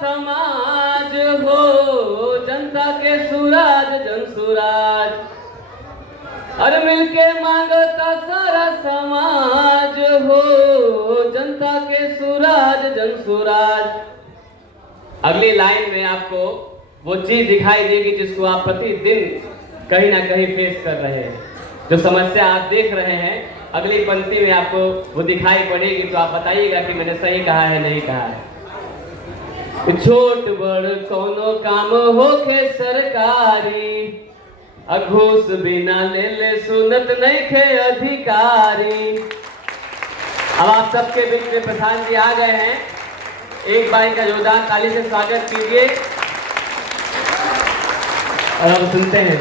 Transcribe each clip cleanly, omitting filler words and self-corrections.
समाज हो, जनता के सुराज जन सुराज। अरे मिलके मांगता सारा समाज हो, जनता के सुराज जन सुराज। अगली लाइन में आपको वो चीज दिखाई देगी जिसको आप प्रतिदिन कहीं ना कहीं फेस कर रहे हैं, जो समस्या आप देख रहे हैं। अगली पंक्ति में आपको वो दिखाई पड़ेगी, तो आप बताइएगा कि मैंने सही कहा है नहीं कहा है। छोट बड़ कोनो काम होके सरकारी, घूस बिना ले ले सुनत नहीं खे अधिकारी। अब आप सबके बीच में प्रधान जी आ गए हैं, एक बार का जोरदार ताली से स्वागत कीजिए और हम सुनते हैं।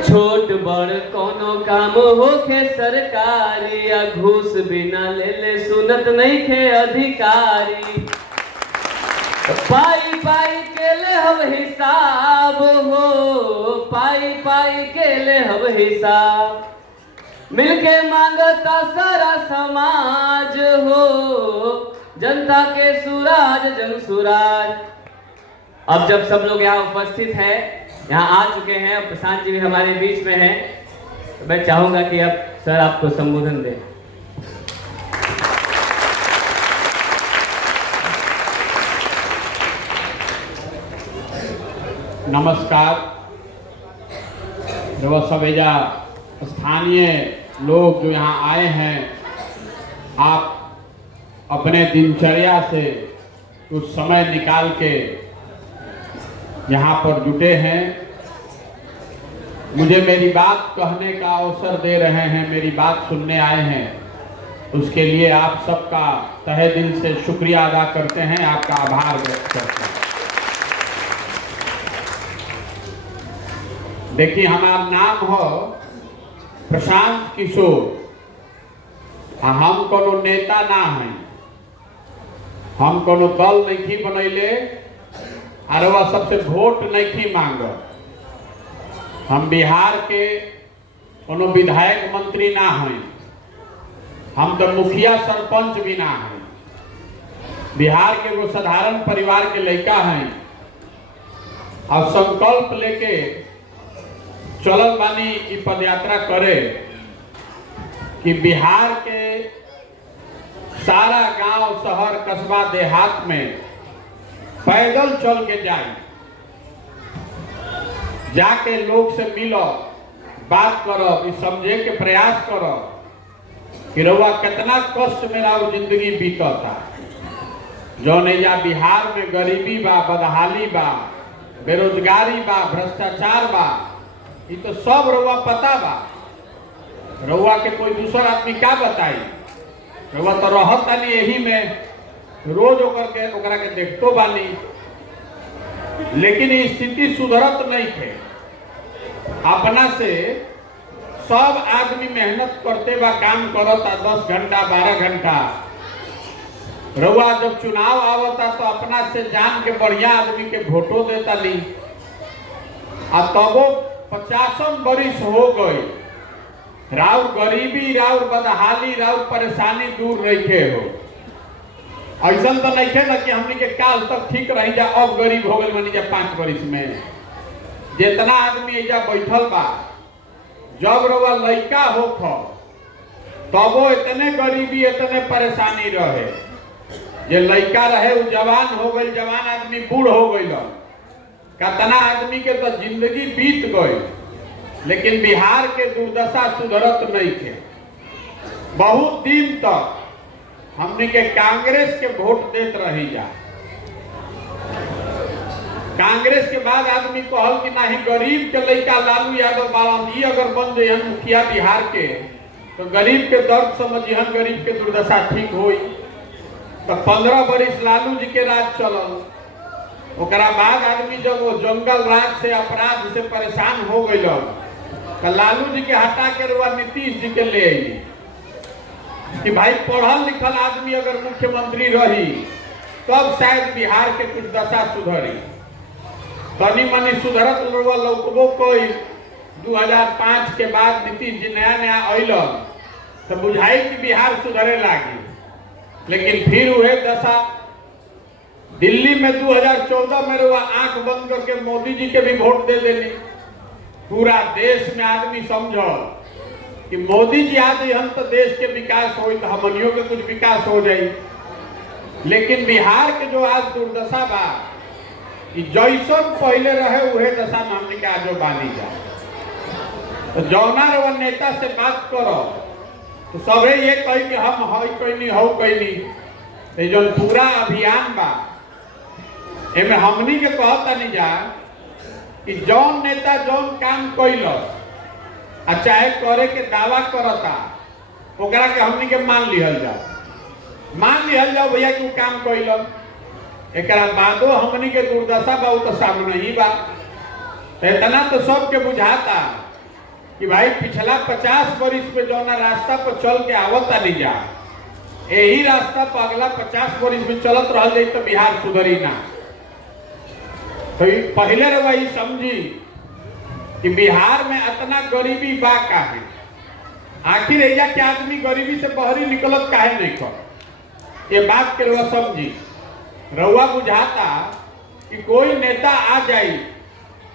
छोट बड़ कोनो काम होके सरकारी, घूस बिना ले ले सुनत नहीं खे अधिकारी। पाई पाई के ले हम हिसाब हो, पाई पाई के ले हम हिसाब। मिलके मांगता सारा समाज हो, जनता के सुराज जन सुराज। अब जब सब लोग यहाँ उपस्थित हैं, यहाँ आ चुके हैं, अब प्रशांत जी भी हमारे बीच में हैं, तो मैं चाहूंगा कि अब सर आपको संबोधन दें। नमस्कार। जो सवेजा स्थानीय लोग जो यहाँ आए हैं, आप अपने दिनचर्या से कुछ समय निकाल के यहाँ पर जुटे हैं, मुझे मेरी बात कहने का अवसर दे रहे हैं, मेरी बात सुनने आए हैं। उसके लिए आप सबका तहे दिल से शुक्रिया अदा करते हैं, आपका आभार व्यक्त करते हैं। देखिए, हमारा नाम हो प्रशांत किशोर। हम कोनो नेता ना हैं, हम कोनो दल नहीं बनैले, और वह सबसे वोट नहीं मांग। हम बिहार के कोनो विधायक मंत्री ना हैं, हम तो मुखिया सरपंच भी ना हैं। बिहार के वो साधारण परिवार के लड़का हैं और संकल्प लेके चलल बानी की पदयात्रा करे कि बिहार के सारा गांव शहर कस्बा देहात में पैदल चल के जाए, जाके लोग से मिलो, बात करो, समझे के प्रयास करो कि रउआ कितना कष्ट में रहो जिंदगी बीतता। जौन या बिहार में गरीबी बा, बदहाली बा, बेरोजगारी बा, भ्रष्टाचार बा, ये तो सब रउआ पता बा। रउआ के कोई दूसरा आदमी क्या बताई? रउआ तो रहत नहीं यही में, रोज ओकरा के देखतो बानी, लेकिन स्थिति सुधरत नहीं थे। अपना से सब आदमी मेहनत करते बा, काम करता 10 घंटा 12 घंटा। रउआ जब चुनाव आवता तो अपना से जान के बढ़िया आदमी के वोटो देता ली, आ तबो 50 बरिस हो गई, राउर गरीबी, राउर बदहाली, राउर परेशानी दूर रखे हो। ऐसा तो नहीं है ना कि हमने के काल तक ठीक रही जा, अब गरीब हो गए मानी जा 5 बरिस में। जितना आदमी एजा बैठल बा, जब रउआ लड़का हो तबो इतने गरीबी, इतने परेशानी रहे। जे लड़का रहे वो जवान हो गई, जवान आदमी बूढ़ हो गई। कितना आदमी के तो जिंदगी बीत गई, लेकिन बिहार के दुर्दशा सुधरत नहीं थे। बहुत दिन तक हमने के कांग्रेस के वोट देत रही जा। कांग्रेस के बाद आदमी कहल कि नहीं, गरीब के लड़का लालू यादव बालाजी अगर बन जाए मुखिया बिहार के, तो गरीब के दर्द समझिहन, गरीब के दुर्दशा ठीक होई। तो 15 बरिस लालू जी के राज चलल, ओकरा बाद आदमी जब वो जंगल राज से अपराध से परेशान हो गई तो लालू जी के हटा के रुआ नीतीश जी के ले आई कि भाई पढ़ल लिखल आदमी अगर मुख्यमंत्री रही तब शायद बिहार के कुछ दशा सुधरी। तनी मनी सुधरत लोकबो कोई 2005 के बाद नीतीश जी नया नया अलन तो बुझाई कि बिहार सुधरे लागी, लेकिन फिर वह दशा। दिल्ली में 2014 में रुआ आंख बंद करके मोदी जी के भी वोट दे देनी। पूरा देश में आदमी समझो कि मोदी जी आ गई हम तो देश के विकास हो तो हमनियों के कुछ विकास हो जाए। लेकिन बिहार के जो आज दुर्दशा बा कि जैसन पहले रहे वह दशा में हमने के आजो बानी जा। तो जौना रवा नेता से बात करो तो सबे ये कही कि हम हई कोई नहीं हो कोई नहीं। जो पूरा अभियान बा एमे हमनी के कहता नहीं जा कि जौन नेता जौन काम कैलस आ चाहे करे के दावा करता ओकरा के हमनी के मान लिहल जाओ भैया कि काम कैलस। एकरा बादो हमनी के दुर्दशा बा तो सामने ही बा। तो इतना तो सबके बुझाता कि भाई पिछला 50 वर्ष पे जौना रास्ता पर चल के आवता नहीं जा यही रास्ता पर अगला 50 वर्ष में चलत रह जाए तो बिहार सुधरी ना। तो पहले रही समझी कि बिहार में इतना गरीबी बा काहे, आखिर एजा के आदमी गरीबी से बहरी निकलत काहे नहीं कर। ये बात के रउआ समझी। रउआ बुझाता कि कोई नेता आ जाई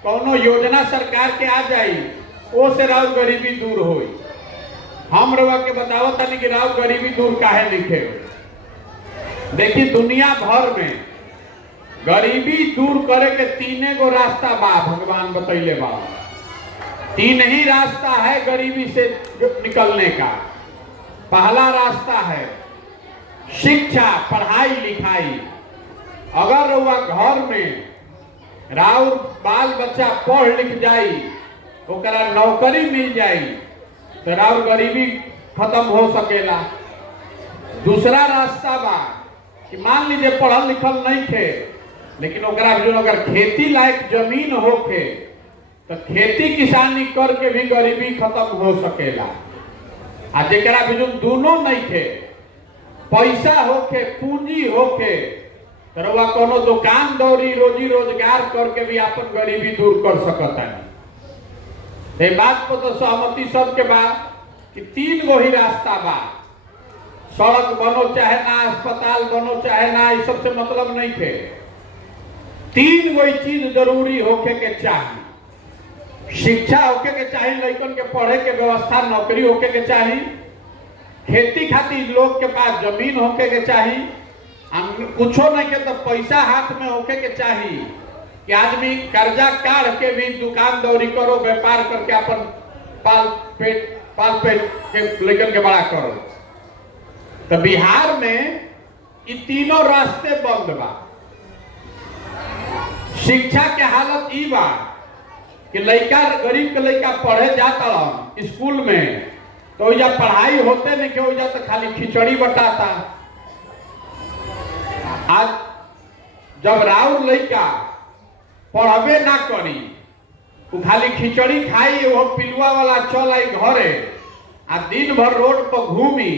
कोनो योजना सरकार के आ जाई ओ से राव गरीबी दूर होई। हम रउआ के बतावत नहीं कि राव गरीबी दूर काहे नहीं थे। देखिए दुनिया भर में गरीबी दूर करे के तीने गो रास्ता बा भगवान बतैले बा। तीन ही रास्ता है गरीबी से निकलने का। पहला रास्ता है शिक्षा पढ़ाई लिखाई। अगर रउआ घर में राउर बाल बच्चा पढ़ लिख जाई ओकरा नौकरी मिल जाई तो राउर गरीबी खत्म हो सकेला। दूसरा रास्ता बा कि मान लीजिए पढ़ल लिखल नहीं थे लेकिन ओकरा जो अगर खेती लायक जमीन होके तो खेती किसानी करके भी गरीबी खत्म हो सकेला। आ जेकरा भी जो दोनों नहीं थे पैसा होके पूंजी होके तो रउआ कोनो दुकान दौरी रोजी रोजगार करके भी अपन गरीबी दूर कर सकता है। ये बात पर तो सहमति सबके बाद कि तीन गो ही रास्ता बा। सड़क बनो चाहे ना, अस्पताल बनो चाहे ना, इस सबसे मतलब नहीं थे। तीन गो चीज जरूरी होके के चाहिए। शिक्षा होके के चाहिए, लड़कन के पढ़े के व्यवस्था नौकरी होके के चाहिए, खेती खातिर लोग के पास जमीन होके के चाहिए, कुछो नहीं के तो पैसा हाथ में होके के चाहिए कि आदमी कर्जा काढ़ के भी दुकान दौरी करो, व्यापार करके अपन पाल पेट के लेकर के बड़ा करो। तो बिहार में ये तीनों रास्ते बंद बा। शिक्षा के हालत ई बा कि लड़का गरीब के लड़का पढ़े जाता स्कूल में तो ओइजा पढ़ाई होते नहीं के ओइजा तो खाली खिचड़ी बटाता। आज जब राउर लड़का पढ़बे ना करी वो खाली खिचड़ी खाई वो पिलुआ वाला चल आई घरे आ दिन भर रोड पर घूमी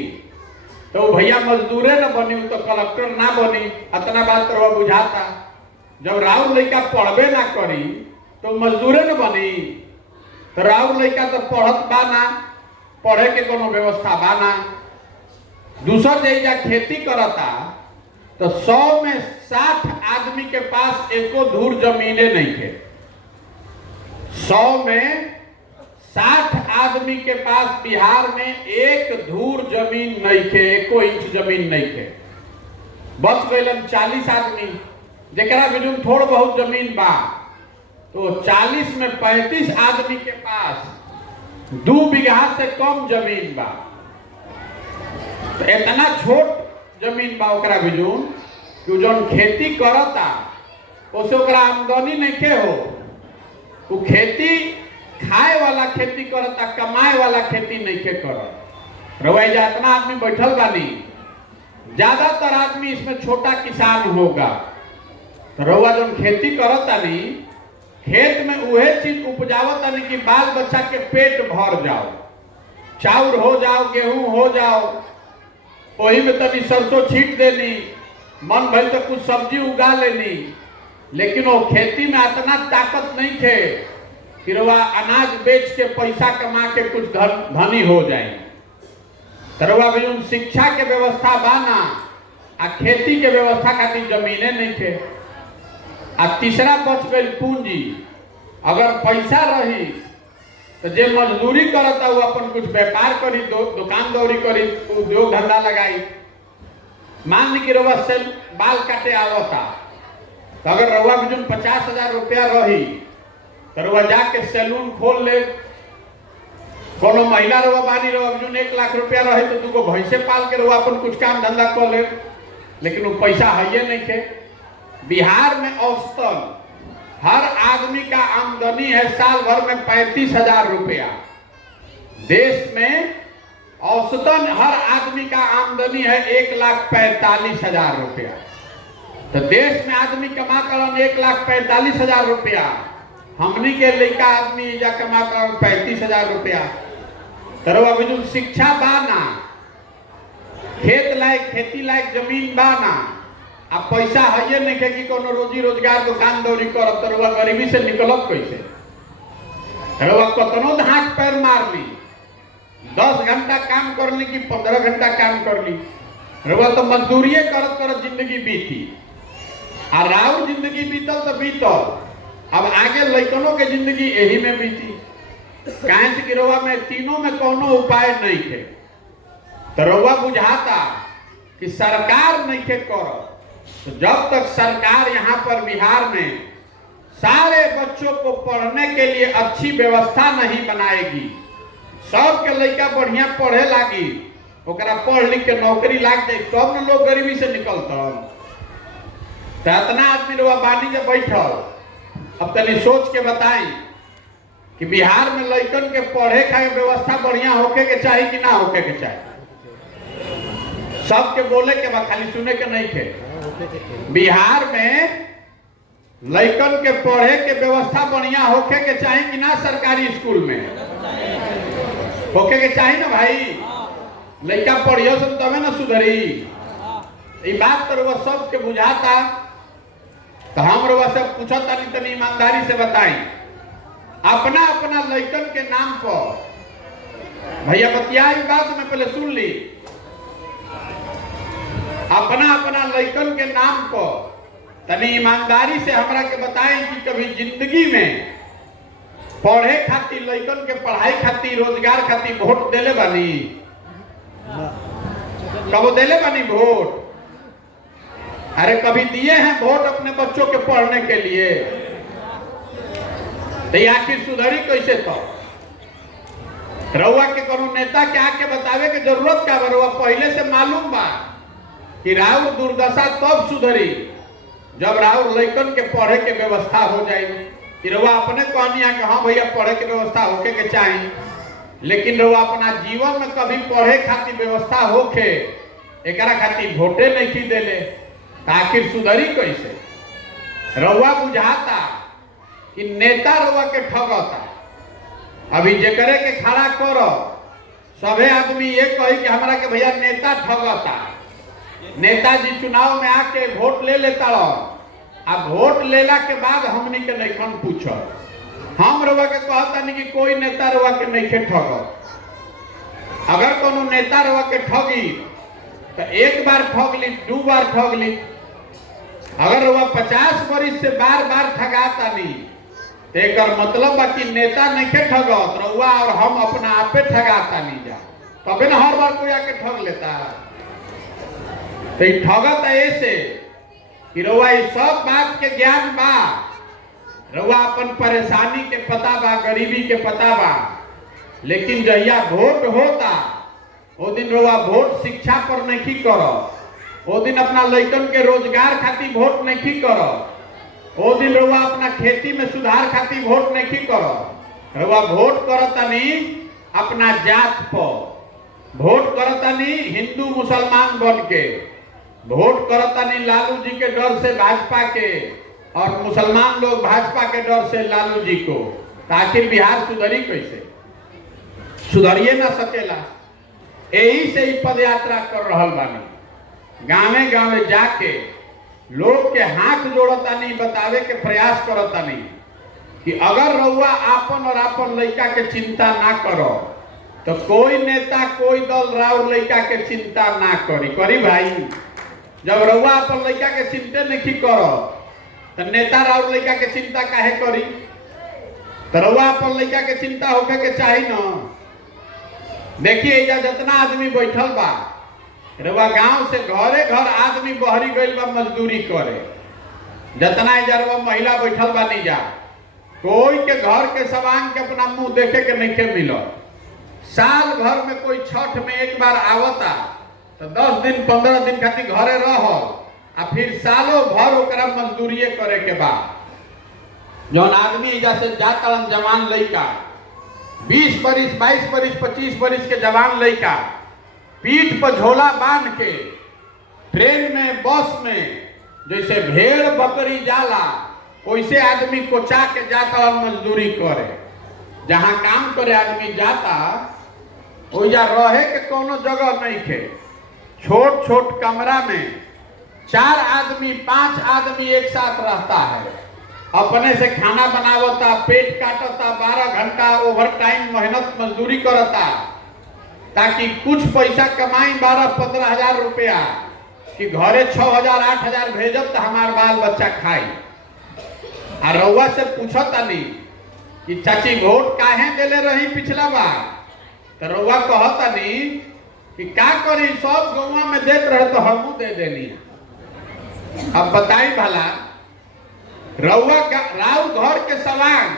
तो भैया मजदूरे न बनी तो कलेक्टर ना बनी। इतना बात तो बुझाता। जब राउर लड़का पढ़बे ना करी तो मजदूरे न बनी तो राउर लड़का तो पढ़त बा ना, पढ़े के कोनो व्यवस्था बा ना। दूसर जैजा खेती करता तो 100 में 60 आदमी के पास एको धूर जमीने नहीं है। 100 में 60 आदमी के पास बिहार में एक धूर जमीन नहीं है, एको इंच जमीन नहीं है। बच गए 40 आदमी जरा भी थोड़ बहुत जमीन बा तो 40 में 35 आदमी के पास 2 बीघा से कम जमीन बा। तो इतना छोट जमीन बा ओकरा बिजुन कि जौन खेती करता उसे ओकरा आमदनी नहीं के हो। वो खेती खाए वाला खेती करता, कमाए वाला खेती नहीं के करत। रउआ जितना आदमी बैठल बानी ज्यादातर आदमी इसमें छोटा किसान होगा। रउआ जब खेती करतानी खेत में उहे चीज उपजावतानी कि बाल बच्चा के पेट भर जाओ, चाउर हो जाओ, गेहूं हो जाओ, वही में तभी सरसों छीट देनी, मन भइल तो कुछ सब्जी उगा लेनी। लेकिन वो खेती में इतना ताकत नहीं थे कि रउआ अनाज बेच के पैसा कमा के कुछ धनी हो जाए। तरवा भी उन शिक्षा के व्यवस्था बाना आ खेती के व्यवस्था खातिर जमीने नहीं थे। आ तीसरा बच गई पूंजी। अगर पैसा रही तो जे मजदूरी करता वो अपन कुछ व्यापार करी, दुकान दौरी करी, उद्योग धंधा लगाई। मान ली कि रउआ से बाल काटे आवता तो अगर रउआ भी 50,000 रुपया रही तो रउआ जाके सैलून खोल ले। कोनो महिला रउआ बानी रउआ भी 1 लाख रुपया रहे तो 2 भैंसे पाल के रउआ अपन कुछ काम धंधा कर ले। लेकिन वो पैसा है नहीं थे। बिहार में औसतन हर आदमी का आमदनी है साल भर में 35,000 रुपया। देश में औसतन हर आदमी का आमदनी है 1,45,000 रुपया। तो देश में आदमी कमा कर 1,45,000 रुपया, हमनी के लड़का आदमी जा कमा कर 35,000 रुपया। तरवा बिजू शिक्षा बाना, खेत लायक खेती लायक जमीन बाना, अब पैसा है नहीं कि कोनो रोजी रोजगार दुकान दौरी करब तो रउआ गरीबी से निकलब कैसे? रउआ कतनो हाथ पैर मार ली, 10 घंटा काम कर ली कि 15 घंटा काम कर ली, रउआ तो मजदूरिये करत करत जिंदगी बीती। आ राउर जिंदगी बीतल तो बीतल, अब आगे लइकनों के जिंदगी यही में बीती। काहे से कि रउआ में तीनों में कोनो उपाय नहीं थे। तो रउआ बुझाता कि सरकार नहीं थे करत। तो जब तक सरकार यहाँ पर बिहार में सारे बच्चों को पढ़ने के लिए अच्छी व्यवस्था नहीं बनाएगी, सबके लड़का बढ़िया पढ़े लागी, ओकरा पढ़ लिख के नौकरी लाग जाए, तब न लोग गरीबी से निकलता। तो इतना आदमी रउआ बानी जब बैठल, अब तनी सोच के बताई कि बिहार में लड़कन के पढ़े का व्यवस्था बढ़िया होके के चाहिए कि ना होके के चाहिए? सबके बोले के बाद खाली सुने के नहीं थे। बिहार में लड़कन के पढ़े के व्यवस्था बढ़िया होके के चाहिए कि ना? सरकारी स्कूल में होके के चाहिए ना भाई। लड़का पढ़ियो सब तबे ना सुधरी। ये बात तो वो सबके बुझाता। तो हम रउआ से पूछा तनी ईमानदारी से बताई, अपना अपना लड़कन के नाम पर भैया बतियाई बात में पहले सुन ली। अपना अपना लड़कन के नाम पर तनी ईमानदारी से हमरा के बताएं कि कभी जिंदगी में पढ़े खातिर लड़कन के पढ़ाई खातिर रोजगार खातिर वोट देले बानी? कब देले बानी वोट? अरे कभी दिए हैं वोट अपने बच्चों के पढ़ने के लिए? तो आखिर सुधरी कैसे? तो रउआ के कोनो नेता के आके बतावे के जरूरत क्या बा? रउआ पहले से मालूम बा कि राउर दुर्दशा तब सुधरी जब राउर लड़कन के पढ़े के व्यवस्था हो जाएगी। कि रउआ अपने कहनिया कि हाँ भैया पढ़े के व्यवस्था होके के चाहिए, लेकिन रउआ अपना जीवन में कभी पढ़े खातिर व्यवस्था होके एकरा खातिर वोटे नहीं देले, तो आखिर सुधरी कैसे? रउआ बुझाता कि नेता रउआ के ठगता। अभी जेकरे के खड़ा करो सभे आदमी ये कही कि हमरा के भैया नेता ठगता। नेताजी चुनाव में आके वोट ले लेता रहो, अब वोट लेला के बाद हमनी के नहीं पूछो। हम रउआ के कहता नहीं कि कोई नेता रउआ के नहीं के ठगत। अगर कोनो नेता रउआ के ठगी तो 1 बार ठग ली, 2 बार ठग ली। अगर रउआ 50 वर्ष से बार बार ठगाता नहीं तो एक मतलब बा कि नेता नहीं के ठगत, रउआ और हम अपना आपे ठगाता नहीं जा, तबे ना हर बार कोई आके ठग लेता। तो ठगत ऐसे कि रउआ सब बात के ज्ञान बा, रउआ अपन परेशानी के पता बा, गरीबी के पता बा, लेकिन जहिया वोट होता वो दिन रउआ वोट शिक्षा पर नहीं करो, वो दिन अपना लड़कन के रोजगार खातिर वोट नहीं करो, वो दिन रउआ अपना खेती में सुधार खातिर वोट नहीं करो। रउआ वोट करतानी अपना जात पर, वोट करतानी हिंदू मुसलमान बन के, वोट करतानी लालू जी के डर से भाजपा के, और मुसलमान लोग भाजपा के डर से लालू जी को, तो आखिर बिहार सुधरी कैसे? सुधरिए ना सकेला। यही से ही पद यात्रा कर रहल बानी, गाँवे गाँवे जाके लोग के हाथ जोड़ता नहीं, बतावे के प्रयास करता नहीं कि अगर रउआ आपन और आपन लड़का के चिंता ना करो तो कोई नेता कोई दल राउर लड़का के चिंता ना करी भाई। जब रउआ अपन लड़का के चिंता नहीं करो तो नेता राउर लड़का के चिंता काहे करी? तो रउआ अपन लड़का के चिंता होके के चाही ना। देखिए जितना आदमी बैठल बा, रउआ गांव से घरे घर आदमी बहरी गइल बा मजदूरी करे। जितना इधर महिला बैठल बा नहीं जा, कोई के घर के सवांग के अपना मुंह देखे के नहीं के मिलो। साल भर में कोई छठ में एक बार आवता तो 10 दिन 15 दिन खातिर घरे रहो, आ फिर सालों भर ओकरा मजदूरी करे के बाद जौन आदमी एजा से जाता जवान लड़का 20 बरिस 22 बरिस 25 बरिस के जवान लड़का पीठ पर झोला बांध के ट्रेन में बस में जैसे भेड़ बकरी जाला वैसे आदमी कोचा के जाता और मजदूरी करे। जहां काम करे आदमी जाता ओइजा रहे के कोनो जगह नहीं थे। छोट छोट कमरा में 4 आदमी 5 आदमी एक साथ रहता है, अपने से खाना बनावता, पेट काटता, 12 घंटा ओवर टाइम मेहनत मजदूरी करता ताकि कुछ पैसा कमाई 12-15 हजार रुपया कि घरे 6,000 8,000 भेजब तो हमार बाल बच्चा खाई। आ रउआ से पूछता नहीं कि चाची वोट काहे देले रही पिछला बार, तो रउआ कहता नहीं कि का करी सब गौवा में देत रहे तो हमू दे देनी। अब बताई भला रउआ राउ घर के सवांग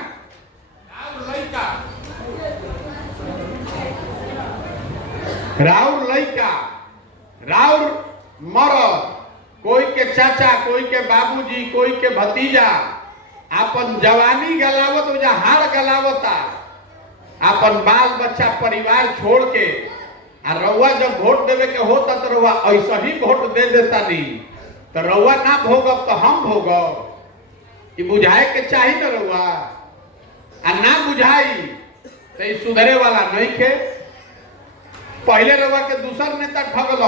राउर लड़का राउर मरद, कोई के चाचा कोई के बाबूजी कोई के भतीजा अपन जवानी गलावत हो जा हार गलावता, अपन बाल बच्चा परिवार छोड़ के आ रउआ जब वोट देवे के होता तो रउआ ऐसा ही वोट दे देता नहीं। तो रउआ ना भोगब तो हम भोगब, कि बुझाए के चाही ना रउआ, आ ना बुझाई तो सुधरे वाला नहीं के। पहले रउआ के दूसर नेता ठगल,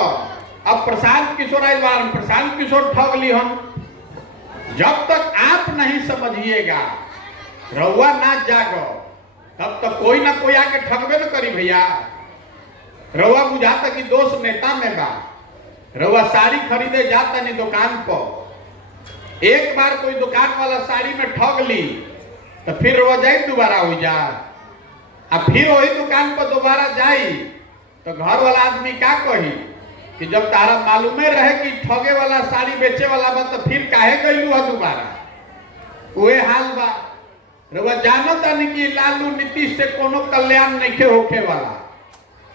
अब प्रशांत किशोर आए बार प्रशांत किशोर ठग ली हम। जब तक आप नहीं समझिएगा, रउआ ना जागो, तब तक कोई ना कोई आके ठगबे न करी भैया। रउआ बुझाता कि दोष नेता में बा। रउआ साड़ी खरीदे जाता नहीं दुकान पर, एक बार कोई दुकान वाला साड़ी में ठग ली तो फिर रउआ जाई दोबारा हो जा, अब फिर वही दुकान पर दोबारा जाई तो घर वाला आदमी का कही कि जब तारा मालूमे रहे कि ठगे वाला साड़ी बेचे वाला बा तो फिर काहे गइलू है दोबारा। वही हाल बा। रउआ जानता नहीं कि लालू नीतीश से कोनो कल्याण नहीं होखे वाला।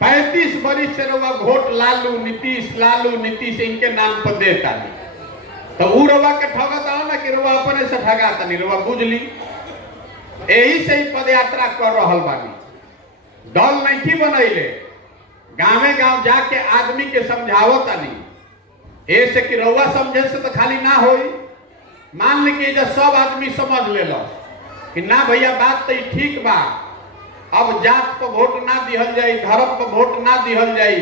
35 बरिस से रउआ वोट लालू नीतीश इनके नाम पर देता नहीं, तो उ रउआ के ठगता ना कि रउआ अपने से ठगाता नहीं। रउआ बुझ ली, यही से ही पद यात्रा कर रहल बानी। दल नहीं बनैले, गाँवे गाँव जाके आदमी के समझावता नहीं। ऐसे कि रउआ समझे से तो खाली ना होई। मान ली कि जब सब आदमी समझ ले लो कि ना भैया बात तो ठीक बा, अब जात पर वोट ना दिहल जाई, धर्म पर वोट ना दिहल जाई,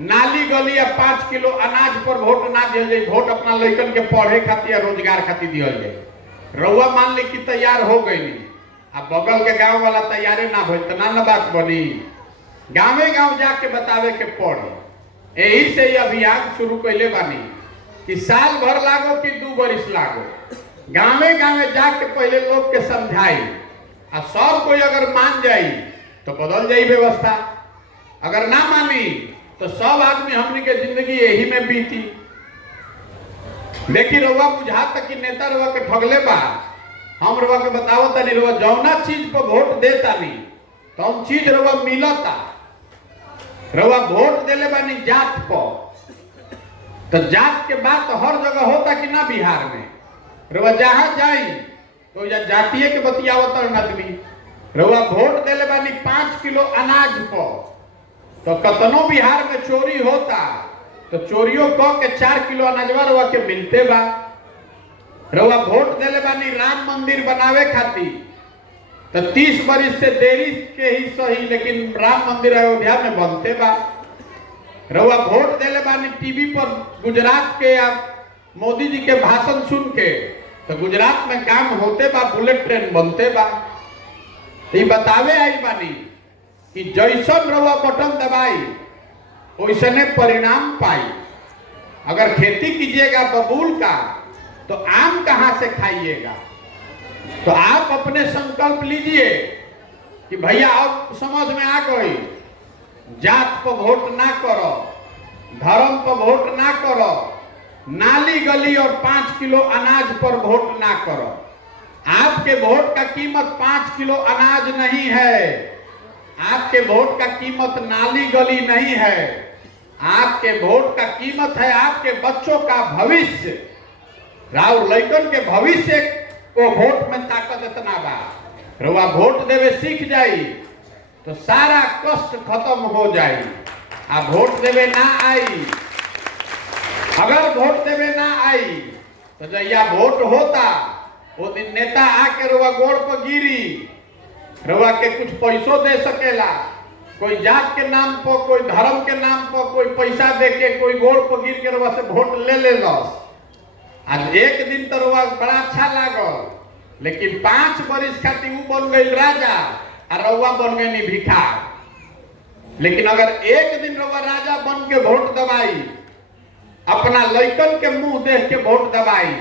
नाली गली या 5 किलो अनाज पर वोट ना दिहल जाई, वोट अपना लड़कन के पढ़े खातिर रोजगार खातिर दिहल जाई। रउआ मान ली कि तैयार हो गई, अब बगल के गांव वाला तैयारी ना हो तो ना बात बनी। गाँवे गाँव जाके बतावे के पड़ी। यही से ये अभियान शुरू कैले बानी कि साल भर लागो कि 2 बरिस लागो, गाँवे गाँवे जाके पहले लोग के समझाई, आ सब कोई अगर मान जाई तो बदल जाई व्यवस्था। अगर ना मानी तो सब आदमी हमनी के जिंदगी यही में बीती। देखी रउआ बुझाता कि नेता रउआ के ठगले बा, हम रउआ के बतावो तनी रउआ जौना चीज पर वोट देता नहीं तो हम चीज रउआ मिलता। रउआ वोट देले बानी जात पर, तो जात के बात तो हर जगह होता कि ना बिहार में। रउआ जहां जाई तो जातीय के बतियावत आदमी। रउआ वोट देले बानी 5 किलो अनाज पर, तो कतनो बिहार में चोरी होता तो चोरियों क के 4 किलो अनाजवा रउआ के मिलते बा। रउआ वोट देले बानी राम मंदिर बनावे खातिर, तो 30 बरिस से देरी के ही सही, लेकिन राम मंदिर अयोध्या में बनते बा। रउआ वोट देले बानी टीवी पर गुजरात के या मोदी जी के भाषण सुन के, तो गुजरात में काम होते बा, बुलेट ट्रेन बनते बा। तो बतावे आई बानी कि जैसन रउआ बटन दबाई वैसने परिणाम पाई। अगर खेती कीजिएगा बबूल का, तो आम कहां से खाइएगा। तो आप अपने संकल्प लीजिए कि भैया अब समझ में आ गई, जात पर वोट ना करो, धर्म पर वोट ना करो, नाली गली और 5 किलो अनाज पर वोट ना करो। आपके वोट का कीमत 5 किलो अनाज नहीं है, आपके वोट का कीमत नाली गली नहीं है, आपके वोट का कीमत है आपके बच्चों का भविष्य। राव लइकन के भविष्य को वोट में ताकत इतना बा। रउआ वोट देवे सीख जाई तो सारा कष्ट खत्म हो जाई। आ वोट देवे ना आई, अगर वोट देवे ना आई तो जहिया वोट होता वो दिन नेता आके रउआ गोड़ पर गिरी, रउआ के कुछ पैसों दे सकेला, कोई जात के नाम पर, कोई धर्म के नाम पर, कोई पैसा दे के, कोई गोड़ पर गिर के रउआ से वोट ले लस। आज एक दिन तो रउआ बड़ा अच्छा लागल, लेकिन 5 बरिस खातिर वो बन गई राजा और रउआ बन गई भिखार। लेकिन अगर एक दिन रउआ राजा बन के वोट दबाई, अपना लइकन के मुंह देख के वोट दबाई,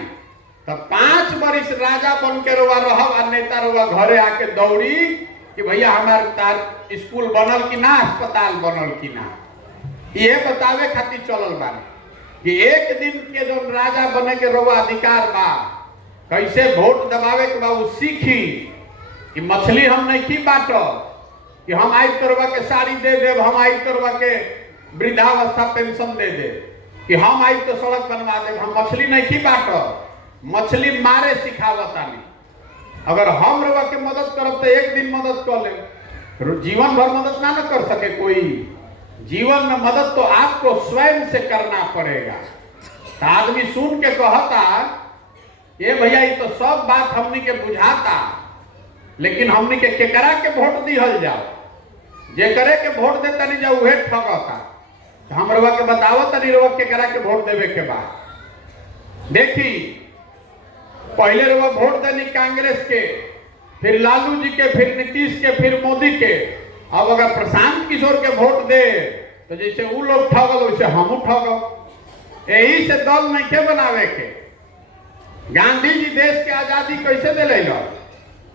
तो 5 बरिस राजा बन के रउआ रहब और नेता रउआ घरे आके दौड़ी कि भैया हमारे तार स्कूल बनल कि ना, अस्पताल बनल कि ना। ये बतावे खातिर चलल बानी कि एक दिन के जो राजा बने के रउआ अधिकार बा, कैसे वोट दबावे के बा वो सीखी। कि मछली हम नहीं की बाटो कि हम आई करवा के साड़ी दे दे, हम आई करवा के वृद्धावस्था पेंशन दे दे, कि हम आई तो सड़क बनवा दे। हम मछली नहीं की बाटो, मछली मारे सिखावतानी। अगर हम रउआ के मदद करब तो एक दिन मदद कर ले, जीवन भर मदद ना कर सके कोई। जीवन में मदद तो आपको स्वयं से करना पड़ेगा। तो आदमी सुन के कहता ये भैया ये तो सब बात हमनी के बुझाता, लेकिन हमनी के केकरा के वोट दिहल जाओ। जे करे के वोट देता नहीं जाओ उहे ठगता। तो हम रउआ के बतावत नहीं रउआ केकरा के वोट देवे के बाद। देखी पहले रउआ वोट देनी कांग्रेस के, फिर लालू जी के, फिर नीतीश के, फिर मोदी के। अब अगर प्रशांत किशोर के वोट दे तो जैसे वो लोग ठगल वैसे हम ठगल। यही से दल नहीं के बनावे के। गांधी जी देश के आजादी कैसे दिले?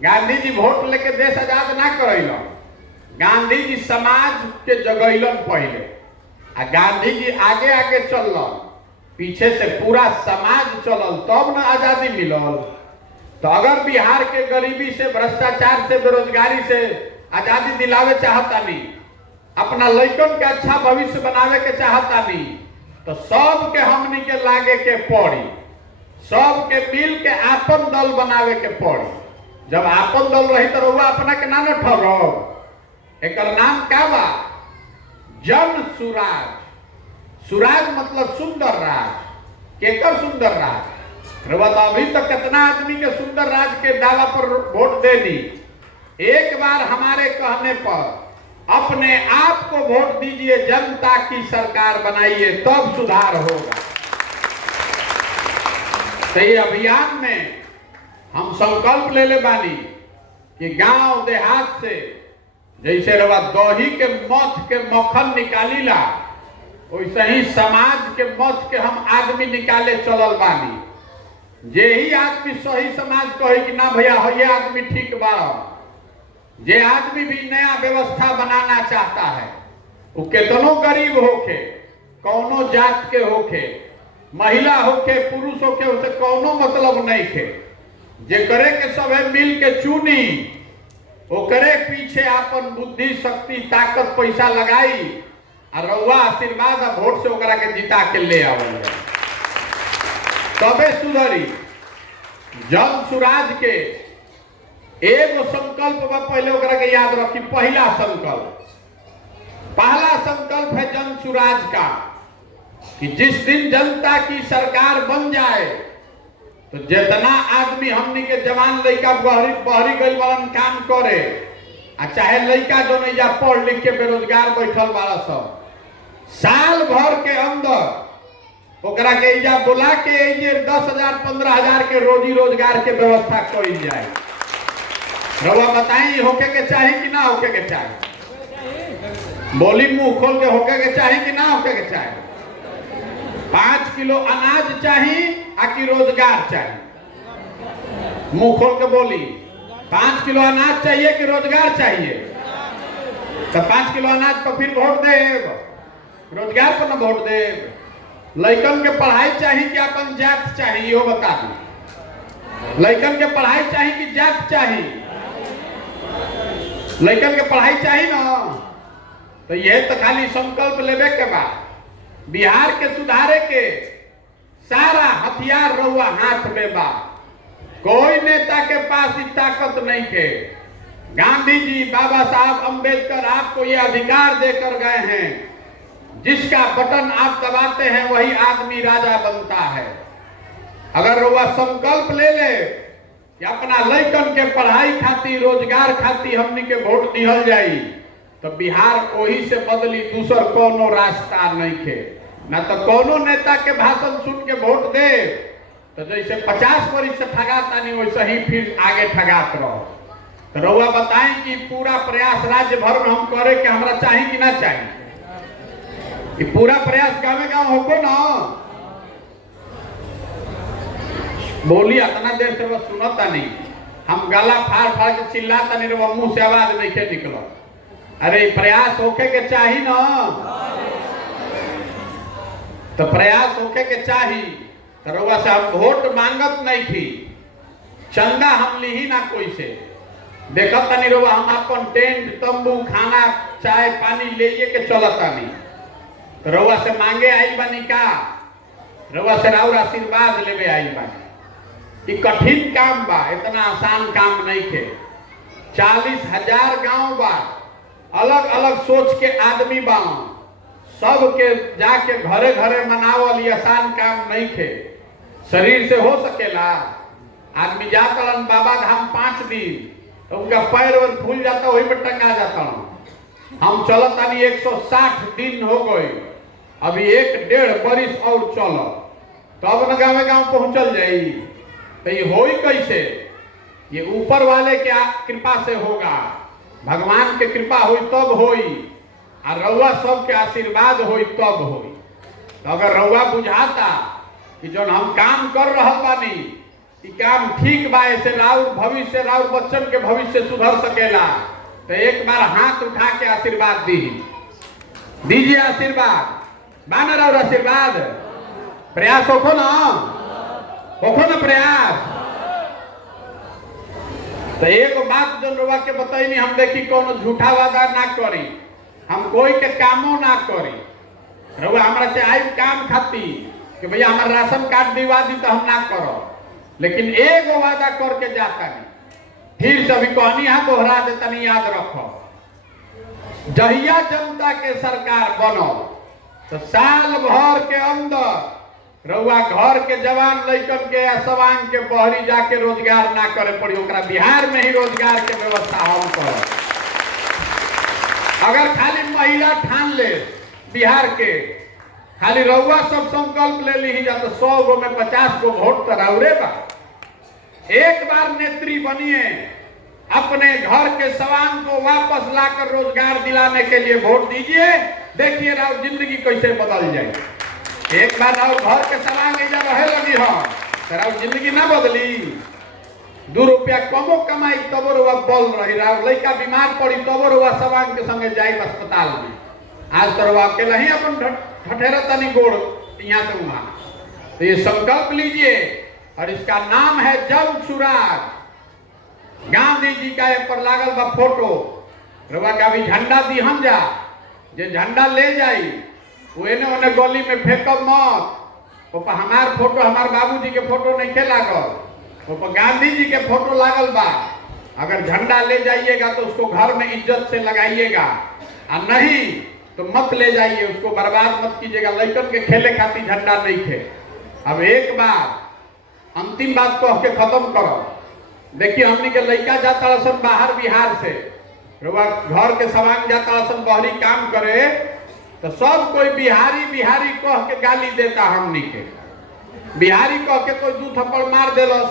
गांधी जी वोट लेके देश आजाद ना करैल। गांधी जी समाज के जगैलन पहले, आ गांधी जी आगे आगे चलल, पीछे से पूरा समाज चलल, तब न आजादी मिलल। तो अगर बिहार के गरीबी से, भ्रष्टाचार से, बेरोजगारी से आजादी दिलावे चाहता नहीं, अपना लइकन के अच्छा भविष्य बनावे के चाहता नहीं, तो सब के हमनी के लागे के पड़ी, सब के मिल के आपन दल बनावे के पड़ी। जब आपन दल रही तो रउआ अपना के ना न ठहरो। एकर नाम का बा? जन सुराज। सुराज मतलब सुंदर राज। केकर सुंदर राज? रउआ तो अभी तक कितना आदमी के सुंदर राज के दावा पर वोट दे दी। एक बार हमारे कहने पर अपने आप को वोट दीजिए, जनता की सरकार बनाइए, तब सुधार होगा। तो ये अभियान में हम संकल्प ले बानी कि गांव देहात से जैसे रवा दही के मथ के मक्खन निकालीला, वैसे ही समाज के मथ के हम आदमी निकाले चलल बानी। जे ही आदमी सही समाज कहे कि ना भैया ये आदमी ठीक बा, जे आदमी भी नया व्यवस्था बनाना चाहता है, वो कितनो गरीब होके, कौनो जात के होके, महिला होके, पुरुष होके, उसे कौनो मतलब नहीं खे। जे करे के सब है मिल के चुनी, वो करे पीछे आपन बुद्धि, शक्ति, ताकत, पैसा लगाई और रउआ आशीर्वाद और वोट से ओकरा के जिता के ले आवल जाए, तबे सुधरी। जन सुराज के एगो संकल्प बा, पहले ओकरा के याद रखी। पहला संकल्प है जन सुराज का कि जिस दिन जनता की सरकार बन जाए तो जितना आदमी हमनी के जवान लड़का बहरी बहरी गइल वालन काम करे, आ चाहे लड़का जो नहीं जा पढ़ लिख के बेरोजगार बैठल वाला सब, साल भर के अंदर ओकरा के इजा बुला के 10,000 15,000 के रोजी रोजगार के व्यवस्था कइल जाए। रउआ बताई होके के चाही कि ना होके के चाही? बोली मुंह खोल के होके के चाही कि ना होके के चाही? 5 किलो अनाज चाही आ कि रोजगार चाहिए? मुंह खोल के बोली। 5 किलो अनाज चाहिए कि रोजगार चाहिए? तो 5 किलो अनाज पर फिर वोट देब, रोजगार पर न वोट देब। लड़कन के पढ़ाई चाहिए कि अपन जात चाहिए? वो बता दी। लड़कन के पढ़ाई चाहिए कि जात चाहिए? लड़कन के पढ़ाई चाहिए ना। तो यह तो खाली संकल्प लेवे के बाद बिहार के सुधारे के सारा हथियार रहुआ हाथ में बा। कोई नेता के पास इस ताकत नहीं के। गांधी जी, बाबा साहब अंबेडकर आपको यह अधिकार देकर गए हैं, जिसका बटन आप दबाते हैं वही आदमी राजा बनता है। अगर रउआ संकल्प ले ले कि अपना लड़कन के पढ़ाई खातिर रोजगार खातिर हमनी के वोट दिहल जाई, तो बिहार वही से बदली, दूसर कोनो रास्ता नहीं खे। ना तो कोनो नेता के भाषण सुन के वोट दे तो जैसे 50 वर्ष से ठगाता नहीं वैसे ही फिर आगे ठगात रहो। तो रउआ बताएं कि पूरा प्रयास राज्य भर में हम करे कि हमरा चाहिए कि ना चाहिए? कि पूरा प्रयास गाँव गाँव होको ना। बोली इतना देर से वह सुनता नहीं, हम गला फाड़ फाड़ के चिल्लाता नहीं, वो मुंह से आवाज नहीं के निकलो। अरे प्रयास होके के चाही ना। तो प्रयास होके के चाही। तो रउआ से हम वोट मांगत नहीं थी, चंदा हम ली ना कोई से। देखता नहीं रउआ हम अपन टेंट तंबू खाना चाय पानी ले के चलता नहीं। तो रउआ से मांगे आई बानी का? रउआ से राउर आशीर्वाद लेवे आई बानी। ये कठिन काम बा, इतना आसान काम नहीं थे। 40,000 गांव बा, अलग अलग सोच के आदमी बा, सब के जाके घरे घरे मनावल ये आसान काम नहीं थे। शरीर से हो सकेला? आदमी जाता बाबा धाम 5 दिन तो उनका पैर और फूल जाता, वही पर टंगा जाता। हम चलता नहीं 160 दिन हो गए, अभी 1-1.5 बरिस और चलो तब न गाँव गाँव पहुंचल जाई। तो ये होई कैसे? ये ऊपर वाले के कृपा से होगा, भगवान के कृपा हुई तब होई, और रउआ सब के आशीर्वाद होई तब होई। तो अगर रउआ बुझाता कि जो हम काम कर रहा बानी कि काम ठीक बा, ऐसे राउर भविष्य राउर बच्चन के भविष्य सुधर सकेला, तो एक बार हाथ उठा के आशीर्वाद दीजिए आशीर्वाद। बाना राउर आशीर्वाद। प्रयास होखो ना प्रयास। तो एक बात जो रउआ के बताई, हम देखी कोनो झूठा वादा ना करी, हम कोई के कामो ना करी। रउआ हमरा से आई काम खाती कि भैया हमारा राशन कार्ड दिवा दी, तो हम ना करो। लेकिन एगो वादा करके जाता नहीं, फिर से अभी कहनी है दोहरा देता नहीं, याद रखो। जहिया जनता के सरकार बनो तो साल भर के अंदर रउआ घर के जवान लड़कन के या सवांग के बहरी जाके रोजगार ना करे पड़ी, ओकरा बिहार में ही रोजगार के व्यवस्था हम करो। अगर खाली महिला ठान ले बिहार के, खाली रउआ सब संकल्प ले ली जा तो 100 गो में 50 गो वोट तो राउरे बा। एक बार नेत्री बनिए, अपने घर के सवांग को वापस लाकर रोजगार दिलाने के लिए वोट दीजिए, देखिए राउर जिंदगी कैसे बदल जाए। एक बार राउर घर के सवांग इधर रहे लगी हो तो राउर जिंदगी ना बदली। 2 रुपया कमो कमाई तब रुआ बल रही, राउर लड़का बीमार पड़ी तब रुआ सवांग के संगे जाई अस्पताल में। आज तो रुआ अकेला ही अपन ठठेरा तनी गोड़ यहाँ से वहां। तो ये संकल्प लीजिए, और इसका नाम है जन सुराज। गांधी जी का एक पर लागल बा फोटो, रउआ का भी झंडा दी हम जा, जे झंडा ले जाई वो एने ओने गली में फेंकब मत। वो हमार फोटो, हमार बाबूजी के फोटो नहीं खे लागल, वो गांधी जी के फोटो लागल बा। अगर झंडा ले जाइएगा तो उसको घर में इज्जत से लगाइएगा, और नहीं तो मत ले जाइए, उसको बर्बाद मत कीजिएगा। लड़कन के खेले खातिर झंडा नहीं थे। अब एक बार अंतिम बात कह के खत्म करो। देखिए हमनी के लड़का जाता सन बाहर बिहार से, रउआ घर के सवांग जाता सन बहरी काम करे, तो सब कोई बिहारी बिहारी कह के गाली देता। हमनी के बिहारी कह के कोई दू थप्पड़ मार देलस,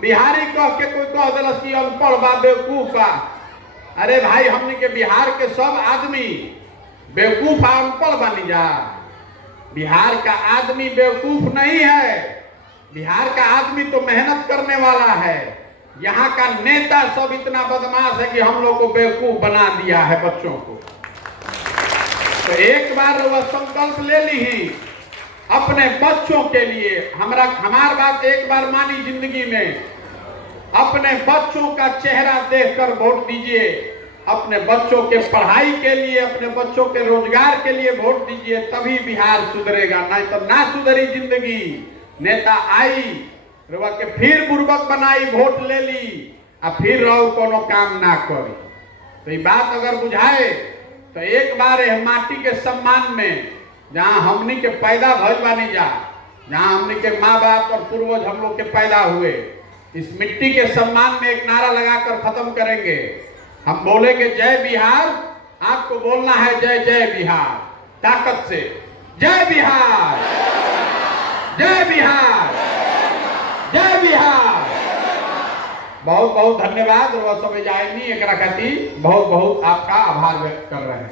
बिहारी कह के कोई कह देलस कि अनपढ़ बा, बेवकूफ बा। अरे भाई हमनी के बिहार के सब आदमी बेवकूफ आ अनपढ़ बनी जा। बिहार का आदमी बेवकूफ नहीं है, बिहार का आदमी तो मेहनत करने वाला है। यहाँ का नेता सब इतना बदमाश है कि हम लोग को बेवकूफ बना दिया है बच्चों को। तो एक बार वह संकल्प ले ली ही अपने बच्चों के लिए। हमार बात एक बार मानी जिंदगी में, अपने बच्चों का चेहरा देखकर वोट दीजिए। अपने बच्चों के पढ़ाई के लिए, अपने बच्चों के रोजगार के लिए वोट दीजिए, तभी बिहार सुधरेगा। नहीं तो ना सुधरी जिंदगी। नेता आई रउआ के फिर बुर्बक बनाई, वोट ले ली आ फिर रहो कोनो काम ना करी। तो ये बात अगर बुझाए तो एक बार माटी के सम्मान में, जहाँ हमनी के पैदा भइल बानी जा, जहाँ हमनी के माँ बाप और पूर्वज हम लोग के पैदा हुए, इस मिट्टी के सम्मान में एक नारा लगाकर खत्म करेंगे। हम बोलेंगे जय बिहार, आपको बोलना है जय जय बिहार, ताकत से जय बिहार, जय बिहार, जय बिहार। बहुत बहुत धन्यवाद। सब जाएगी एक खातिर बहुत बहुत आपका आभार व्यक्त कर रहे हैं।